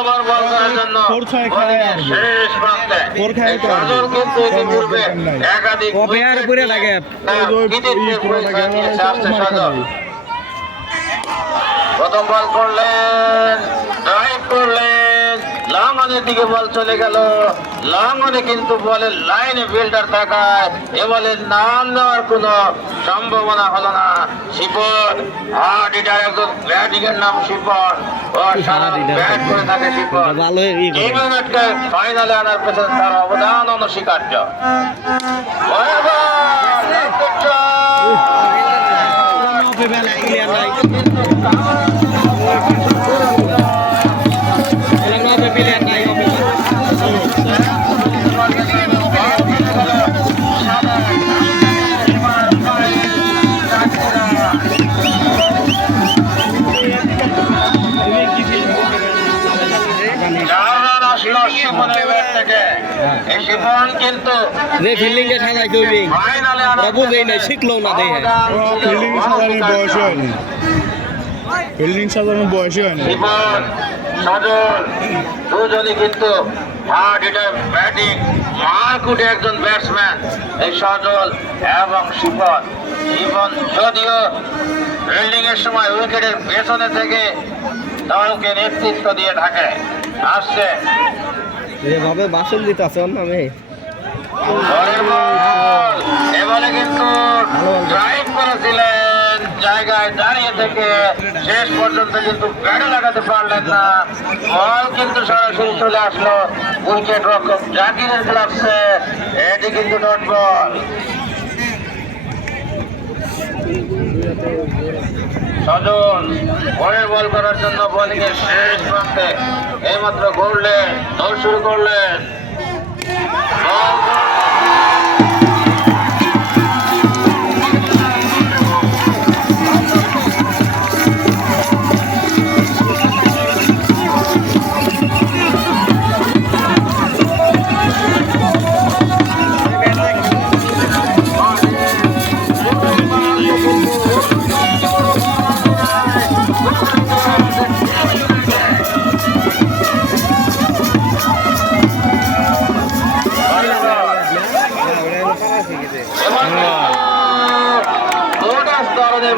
Over বল করার জন্য শেষ প্রান্তে সজল কিন্তু ইতিপূর্বে একাধিক প্রথম বল করলেন, ড্রাইভ করলেন, লঙ্ঘনের দিকে বল চলে গেল। লঙ্ঘনে কিন্তু বলের লাইনে ফিল্ডার থাকায় এ বলে নাম নেওয়ার কোনো সম্ভাবনা হলো না। শিপন হার্ড হিটার, একজন ব্যাটিং এর নাম শিপন, ও সারা ব্যাট করে থাকে শিপন। ফাইনালে আনার পেছনে তার অবদান অনস্বীকার্য। ফিল্ডিং সাজানোর বয়সই হয়নি। দুজনই কিন্তু হার্ড হিটার, ব্যাটিং মারকুটে একজন ব্যাটসম্যান এই সজল এবং শিপন। শিপন যদিও ফিল্ডিং এর সময় উইকেটের পেছনে থেকে দলকে নেতৃত্ব দিয়ে থাকে। আসছে এভাবে বাসন দিতে আছে ওর নামে। এবারে কিন্তু ড্রাইভ করেছিলেন জায়গায় দাঁড়িয়ে থেকে, শেষ পর্যন্ত কিন্তু ব্যাটে লাগাতে পারলেন না। বল কিন্তু সরাসরি চলে আসলো উইকেট রক্ষক জাকিরের গ্লাভসে। এটি কিন্তু ডট বল। সজল পরের বল করার জন্য বোলিং এর শেষ প্রান্তে এইমাত্র গড়লেন, দৌড় শুরু করলেন।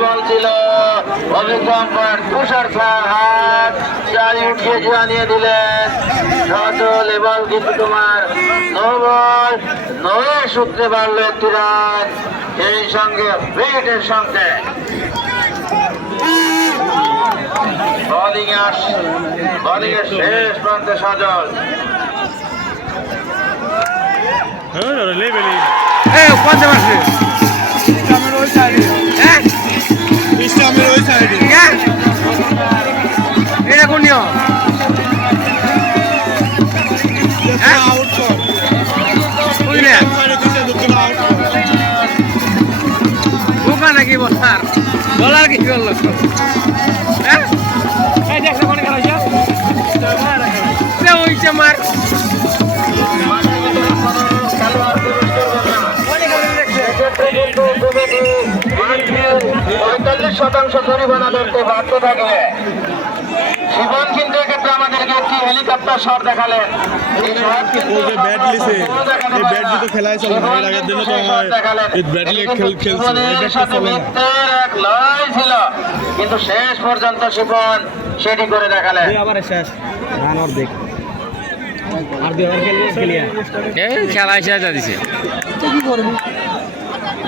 বল ছিল তুষার স্যার হাত চারি উঠিয়ে জানিয়ে দিলেন সজল এবং কিন্তু তোমার নো বল, নয়ে সূত্রে বাড়লো একটি রান, সেই সঙ্গে উইকেটের সঙ্গে বোলিং এর শেষ প্রান্তে সজল। এটা কোন নিয়ম? নাকি বলার বলার কি করলো? মার শতাংশ জরিমানা ধরতে বাধ্য থাকবে। শিবন কিন্তু এক্ষেত্রে আমাদেরকে একটি হেলিকপ্টার শট দেখালেন। কিন্তু শেষ পর্যন্ত শিবন সেটি করে দেখালেন।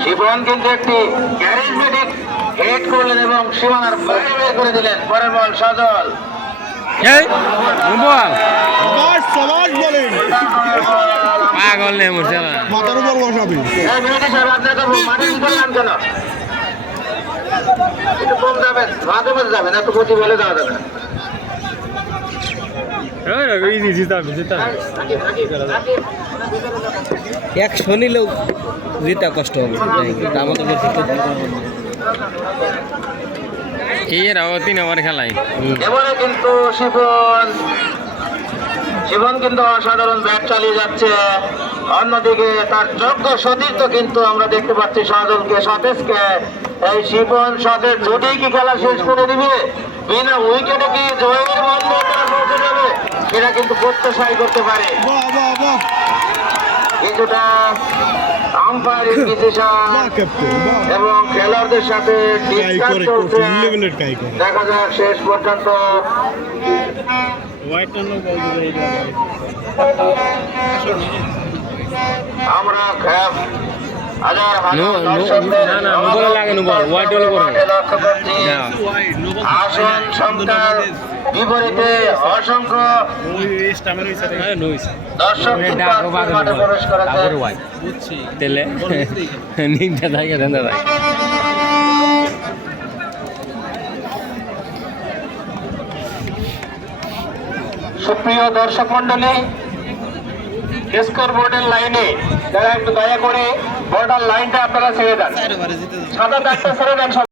শিবন কিন্তু একটি ক্যারিজমেটিক হেড করলেন এবং সীমানার বাইরে বের করে দিলেন। পরের বল সজল। পাগল নেই মাথার উপর বসাবি। কেন একটু কম যাবেন, মাঝে মাঝে যাবেন, এত গতি বলে দেওয়া যাবে না। একশো নিলেও জিতা কষ্ট হবে। আমাদের তিন ওভার খেলাই এবারে কিন্তু শিবন কিন্তু অসাধারণ ব্যাট চালিয়ে যাচ্ছে। অন্যদিকে তার যোগ্য সতীর্থ কিন্তু আমরা দেখতে পাচ্ছি সজলকে, সতেজকে। এই শিবন সতেজ জুটি কি খেলা শেষ করে দিবে? বিনা উইকেটে কি জয়ের মন্ত্র পৌঁছে যাবে? এরা কিন্তু প্রত্যাশাই করতে পারে বাহ বাহ বাহ কিছুটা আম্পায়ারিং ডিসিশন বাহ ক্যাপ্টেন বাহ এবং খেলোয়াড়দের সাথে ট্রাই ডিসকাস করে চলছে কঠিন লেভেলের ট্রাই করে দেখা যাক শেষ পর্যন্ত আমরা হাজার হাজার দর্শকদের না, বলে লাগে না, বল, white হলে করবে। মাঠে লক্ষ্য করছি। আসন সংখ্যার বিপরীতে অসংখ্য দর্শক কিন্তু আজকের মাঠে প্রবেশ করেছে তেলে নিকটা থাকে ঠান্ডা থাকে সুপ্রিয় দর্শক মন্ডলী স্কোর বোর্ডের লাইনে যারা একটু দয়া করে বর্ডার লাইনটা আপনারা ছেড়ে দেন সাদা দাগটা ছেড়ে দেন